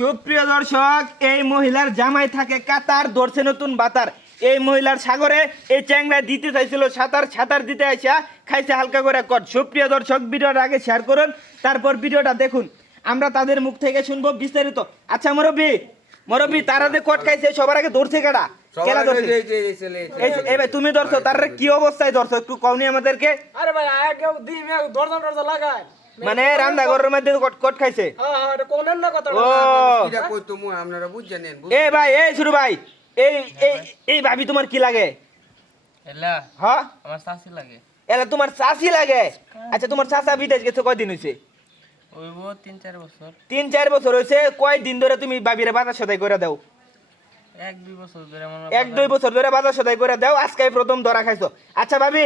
সুপ্রিয় দর্শক এই মহিলার জামাই থাকে কাতার ধরছে নতুন বাতার। এই মহিলার সাগরে এই চ্যাংরা দিতে চাইছিল সাঁতার সাঁতার দিতে আসা খাইছে হালকা করে কট সুপ্রিয় দর্শক ভিডিওটা আগে শেয়ার করুন তারপর ভিডিওটা দেখুন। আমরা তাদের মুখ থেকে শুনব বিস্তারিত। আচ্ছা মুরব্বী মুরব্বী তারা যে কট খাইছে সবার আগে ধরছে কেডা? কেলা ধরছে? এই এই ভাই তুমি ধরছো তার কি অবস্থায় ধরছো? একটু কমনি আমাদেরকে। আরে ভাই আগে দিন দরজা টরজা লাগায় মানে রান্না ঘরের মধ্যে কট কট খাইছে। হ্যাঁ হ্যাঁ এটা কোনের না কথা ও। এটা কই তো মুই আপনারা বুঝছেন এ ভাই এই শুরু ভাই এই এই এই ভাবি তোমার কি লাগে? এলা হ্যাঁ? আমার শাশি লাগে। এলা তোমার চাষি লাগে? আচ্ছা তোমার চাষা বিদেশ গেছে কয়দিন হয়েছে ওইব তিন চার বছর। তিন চার বছর কয় দিন ধরে তুমি বাবিরে বাজার সদাই করে দাও? এক দুই বছর ধরে আমার এক দুই বছর ধরে বাজার সদাই করে দাও আজকে প্রথম ধরা খাইছো। আচ্ছা ভাবি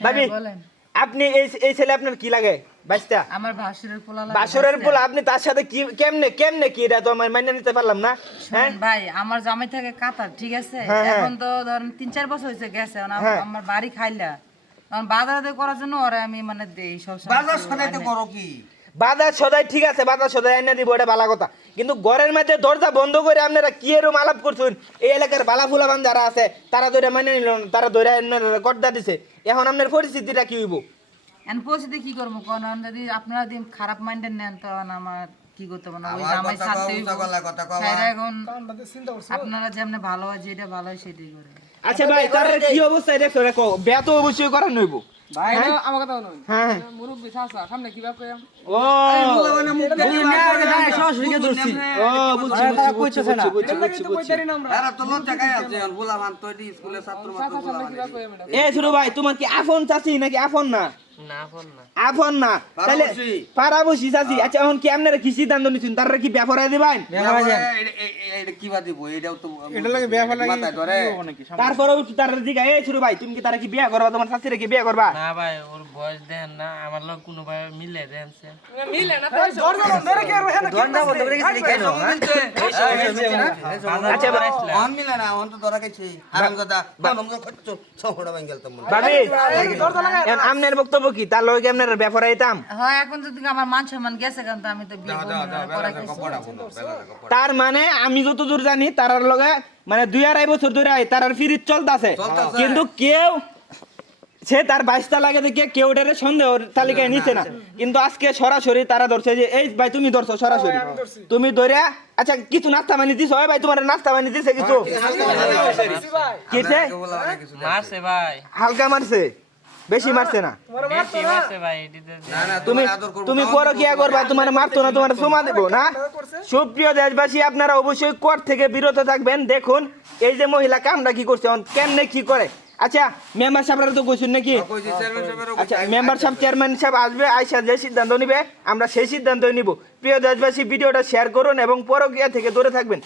ভাবি বলেন। আপনি এই এই ছেলে আপনার কি লাগে? বাসটা আমার ভাসুরের পোলা লাগে বাসরের। পোলা আপনি তার সাথে কি কেমনে কেমনে কি এটা তো আমার মাইনে নিতে পারলাম না? হ্যাঁ? ভাই আমার জামাই থাকে কাতার ঠিক আছে? হ্যাঁ, হ্যাঁ। এখন তো ধরেন তিন চার বছর হয়েছে গেছে হ্যাঁ। আমার বাড়ি খাইলা। এখন বাজারে করার জন্য ওরা আমি মানে দেই সব বাজার সাথে করো কি? বাজার সদাই ঠিক আছে বাজার সদাই এনে দিব এটা ভালো কথা। কিন্তু ঘরের মধ্যে দরজা বন্ধ করে আপনারা কি এরম আলাপ করছেন? এই এলাকার বালা ফুলাবান যারা আছে তারা ধরে মানে নিল তারা ধরে গড্ডা দিছে। এখন আপনার পরিস্থিতিটা কি হইব? এখন পরিস্থিতি কি করব কোন? যদি আপনারা যদি খারাপ মাইন্ডের নেন তখন আমার কি করতে পারব না? ওই জামাই ছাড়তে। এখন আপনারা যেমনি ভালো হয় যেটা ভালো হয় সেটাই করে। আচ্ছা ভাই তার কি অবস্থায় দেখছ দেখো বিয়া তো অবশ্যই করার নইব ভাই আমার কথা শুনুন হ্যাঁ। মুরব্বি শাসা সামনে কি ব্যাপার ও ও বুঝছি বুঝছি বুঝছি বুঝছি বুঝছি বুঝছি বুঝছি। কইতারি না আমরা। এরা তো লজ্জা গায়ে আছে আর বলা মান তো স্কুলে ছাত্র মাত্র এ শুরু ভাই তোমার কি আফোন চাচি নাকি আফোন না? না ফোন না। আফন না। তাহলে পাড়াবসি। পাড়াবসি চাচি আচ্ছা এখন কি আপনারা কি সিদ্ধান্ত নিচ্ছেন তারা কি ব্যাপারে দিবেন? কি বা দিব? এটাও তো এটা লাগে বিয়া ফেলা মাথায় ধরে। তারপরেও এই শুরু ভাই তুমি কি তারা কি বিয়া করবা? তোমার শাশুড়ি কি বিয়া করবা? না ভাই ওর বয়স দেন না আমার লোক কোনো ভাই মিলে দেন সে। মিলে না তাই দরজা বন্ধ করে কি আর হেন দরজা বন্ধ করে গেছিলি কেন আচ্ছা ভাই। অন মিলে না অন তো ধরা গেছে আরাম কথা বানম তো খচ্চ ছড়া ভাঙ গেল তোমরা ভাবি। এখন আমনের বক্তব্য কি? তার লগে আপনার ব্যাপারে আইতাম? হয় এখন যদি আমার মান সম্মান গেছে কারণ আমি তো বিয়ে তার মানে আমি যতদূর জানি তারার লগে মানে দুই আড়াই বছর ধরে আই তারার ফিরিত চলতেছে। কিন্তু কেউ সে তার বাইশটা লাগে দেখে কেউ এটারে সন্দেহ তালিকায় নিছে না। কিন্তু আজকে সরাসরি তারা ধরছে যে এই ভাই তুমি ধরছো সরাসরি। তুমি ধরে আচ্ছা কিছু নাস্তা বানি দিছো? এই ভাই তোমার নাস্তা বানি দিছে কিছু? মানে কিছু মারছে ভাই। হালকা মারছে? বেশি মারছে না। বেশি মারছে ভাই এটিতে না না তুমি তুমি আদর করব তুমি পরে কি করবা। তোমার মারতো না তোমার সুমা দেবো না? সুপ্রিয় দেশবাসী আপনারা অবশ্যই কোর্ট থেকে বিরত থাকবেন। দেখুন এই যে মহিলা কামটা কি করছে অন- কেমনে কি করে? আচ্ছা মেম্বার সাহেবরা তো কইছেন নাকি? চেয়ারম্যান আচ্ছা মেম্বার সাহেব চেয়ারম্যান সাহেব আসবে আইসা যে সিদ্ধান্ত নিবে আমরা সেই সিদ্ধান্তই নিব। প্রিয় দেশবাসী ভিডিওটা শেয়ার করুন এবং পরকিয়া থেকে দূরে থাকবেন।